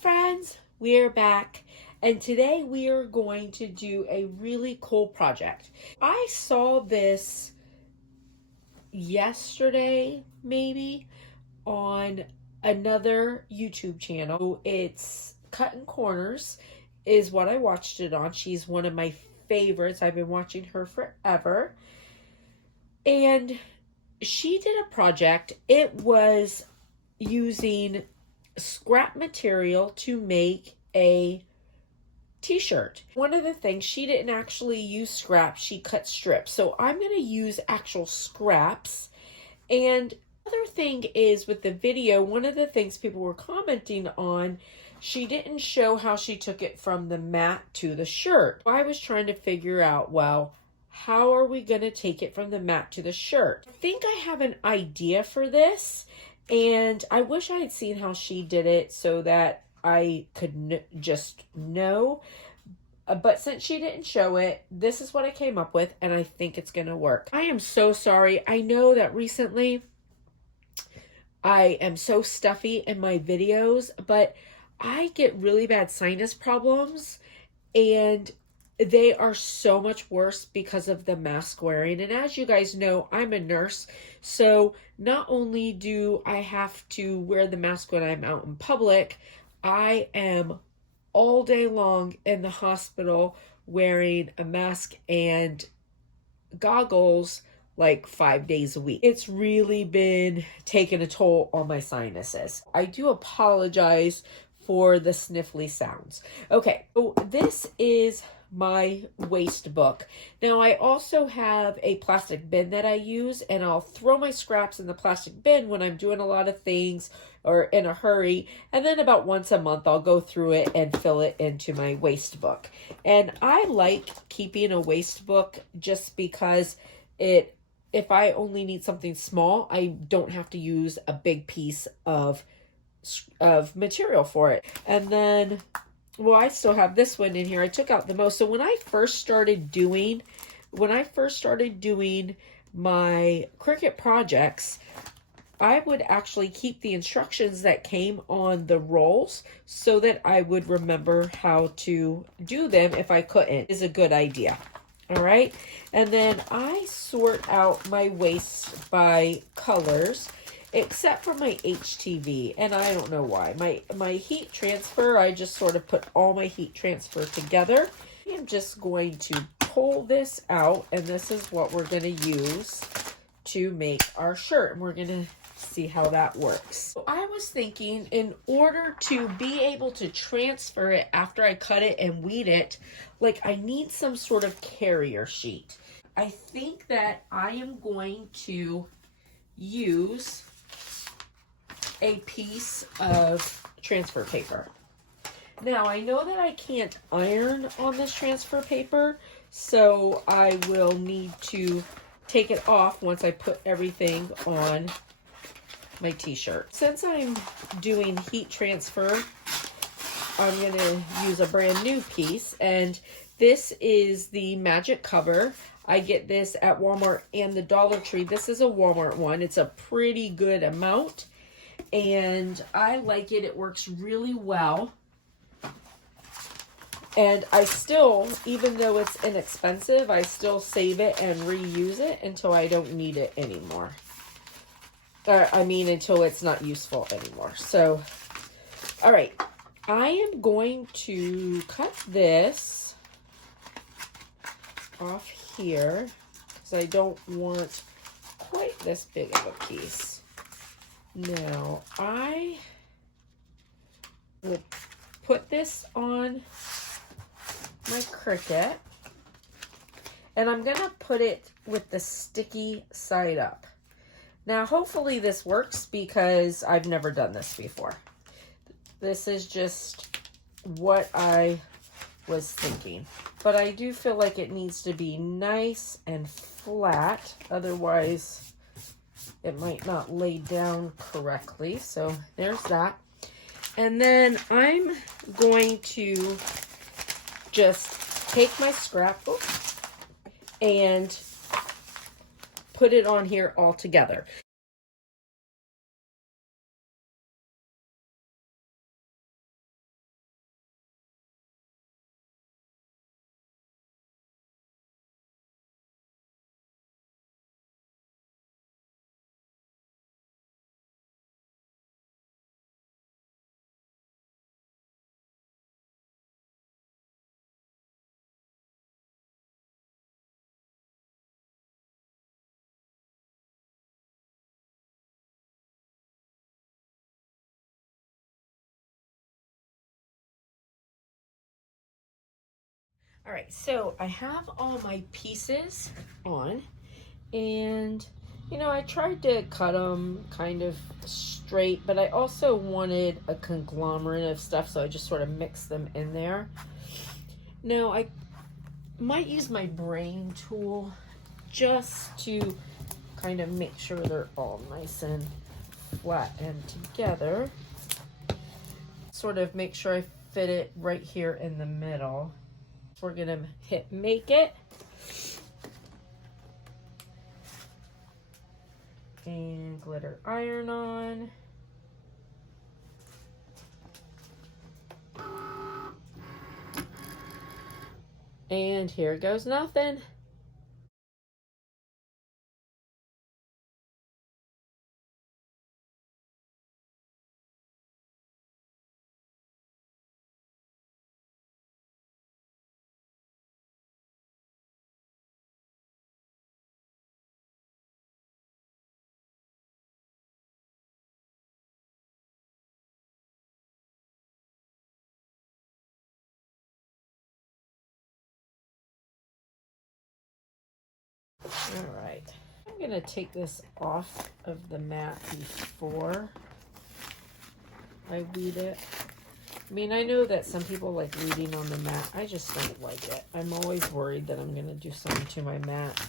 friends, we're back, and today we are going to do a really cool project. I saw this yesterday, maybe, on another YouTube channel. It's Cutting Corners is what I watched it on. She's one of my favorites. I've been watching her forever. And she did a project. It was using scrap material to make a t-shirt. One of the things, she didn't actually use scrap, she cut strips. So I'm going to use actual scraps. And other thing is, with the video, one of the things people were commenting on, she didn't show how she took it from the mat to the shirt. I was trying to figure out, well, how are we going to take it from the mat to the shirt? I think I have an idea for this, and I wish I had seen how she did it so that I could just know. But since she didn't show it, this is what I came up with, and I think it's going to work. I am so sorry. I know that recently I am so stuffy in my videos, but I get really bad sinus problems, and they are so much worse because of the mask wearing. And as you guys know, I'm a nurse. So not only do I have to wear the mask when I'm out in public, I am all day long in the hospital wearing a mask and goggles like 5 days a week. It's really been taking a toll on my sinuses. I do apologize for the sniffly sounds. Okay, so this is my waste book. Now I also have a plastic bin that I use, and I'll throw my scraps in the plastic bin when I'm doing a lot of things or in a hurry, and then about once a month I'll go through it and fill it into my waste book. And I like keeping a waste book just because if I only need something small, I don't have to use a big piece of material for it. And then, well, I still have this one in here. I took out the most. So when I first started doing my Cricut projects, I would actually keep the instructions that came on the rolls so that I would remember how to do them if I couldn't. Is a good idea. All right. And then I sort out my waste by colors, except for my HTV, and I don't know why. My heat transfer, I just sort of put all my heat transfer together. I'm just going to pull this out, and this is what we're going to use to make our shirt, and we're going to see how that works. So I was thinking, in order to be able to transfer it after I cut it and weed it, like, I need some sort of carrier sheet. I think that I am going to use a piece of transfer paper. Now I know that I can't iron on this transfer paper, so I will need to take it off once I put everything on my t-shirt. Since I'm doing heat transfer, I'm going to use a brand new piece, and this is the magic cover. I get this at Walmart and the Dollar Tree. This is a Walmart one. It's a pretty good amount, and I like it. It works really well. And I still, even though it's inexpensive, I still save it and reuse it until I don't need it anymore. Until it's not useful anymore. So, all right. I am going to cut this off here because I don't want quite this big of a piece. Now, I will put this on my Cricut, and I'm going to put it with the sticky side up. Now, hopefully this works because I've never done this before. This is just what I was thinking. But I do feel like it needs to be nice and flat. Otherwise, it might not lay down correctly. So there's that. And then I'm going to just take my scrapbook and put it on here all together. All right, so I have all my pieces on, and you know, I tried to cut them kind of straight, but I also wanted a conglomerate of stuff, so I just sort of mixed them in there. Now, I might use my brain tool just to kind of make sure they're all nice and flat and together. Sort of make sure I fit it right here in the middle. We're gonna hit make it. And glitter iron on. And here goes nothing. All right, I'm gonna take this off of the mat before I weed it. I mean, I know that some people like weeding on the mat. I just don't like it. I'm always worried that I'm gonna do something to my mat.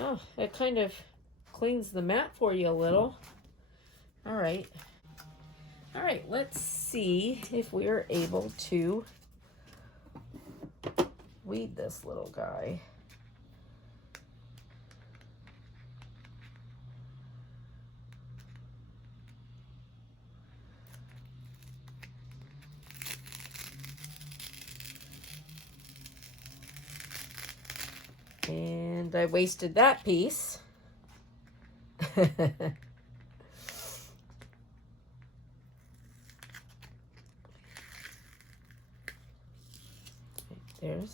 Oh, it kind of cleans the mat for you a little. All right. All right, let's see if we are able to weed this little guy. And I wasted that piece. There's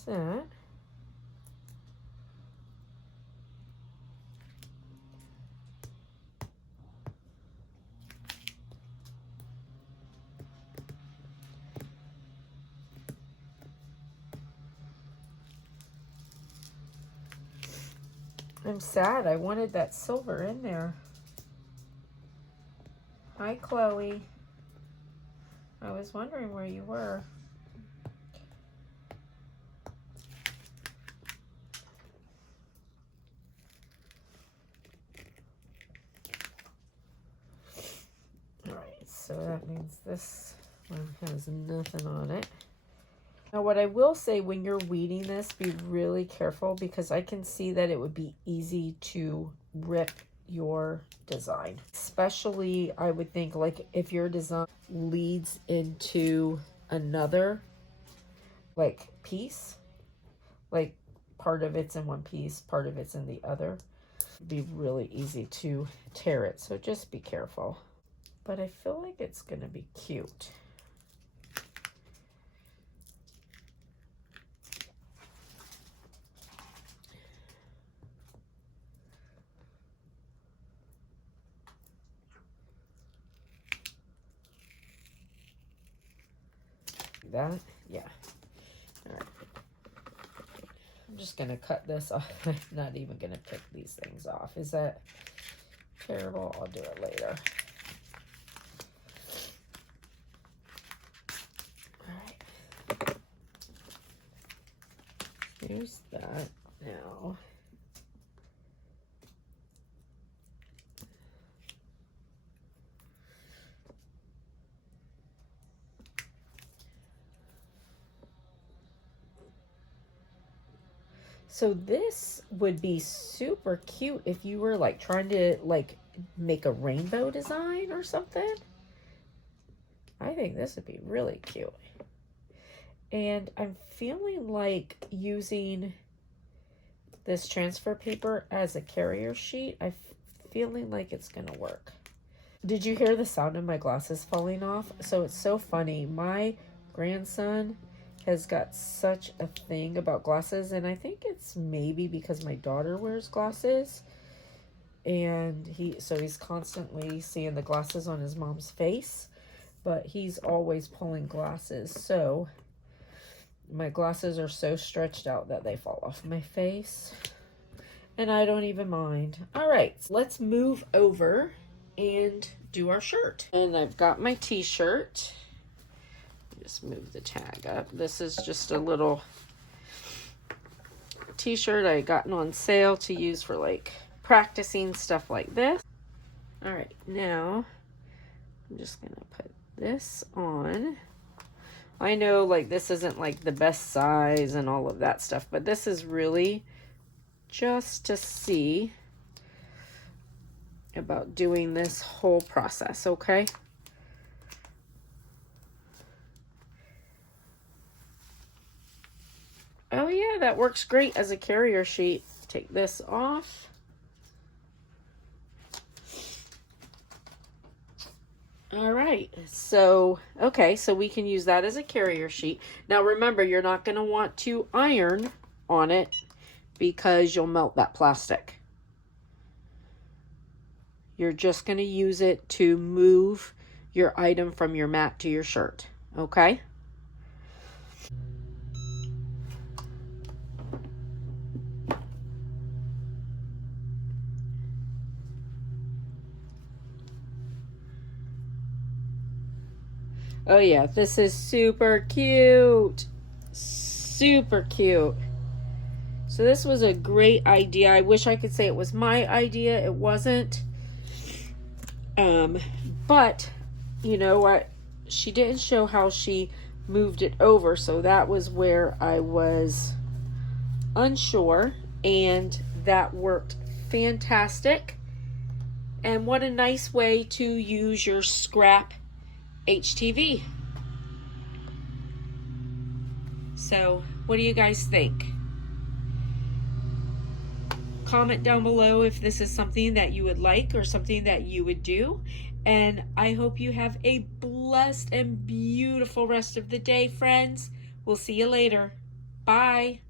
that. I'm sad. I wanted that silver in there. Hi, Chloe. I was wondering where you were. All right, so that means this one has nothing on it. Now, what I will say, when you're weeding this, be really careful, because I can see that it would be easy to rip your design. Especially, I would think, like, if your design leads into another, like, piece, like part of it's in one piece, part of it's in the other, it'd be really easy to tear it. So just be careful. But I feel like it's gonna be cute. That, yeah. All right. I'm just gonna cut this off. I'm not even gonna pick these things off. Is that terrible? I'll do it later. All right. Here's that now. So this would be super cute if you were like trying to like make a rainbow design or something. I think this would be really cute. And I'm feeling like using this transfer paper as a carrier sheet. I'm feeling like it's gonna work. Did you hear the sound of my glasses falling off? So it's so funny. My grandson has got such a thing about glasses, and I think it's maybe because my daughter wears glasses, and he's constantly seeing the glasses on his mom's face, but he's always pulling glasses. So My glasses are so stretched out that they fall off my face. And I don't even mind. All right, so let's move over and do our shirt. And I've got my t-shirt. Just move the tag up. This is just a little t-shirt I had gotten on sale to use for like practicing stuff like this. All right, now I'm just gonna put this on. I know like this isn't like the best size and all of that stuff, but this is really just to see about doing this whole process, okay? Oh yeah, that works great as a carrier sheet. Take this off. All right, so, okay, so we can use that as a carrier sheet. Now remember, you're not gonna want to iron on it because you'll melt that plastic. You're just gonna use it to move your item from your mat to your shirt, okay? Oh yeah, this is super cute. Super cute. So this was a great idea. I wish I could say it was my idea. It wasn't. But you know what? She didn't show how she moved it over, so that was where I was unsure, and that worked fantastic. And what a nice way to use your scrap HTV. So, what do you guys think? Comment down below if this is something that you would like or something that you would do. And I hope you have a blessed and beautiful rest of the day, friends. We'll see you later. Bye.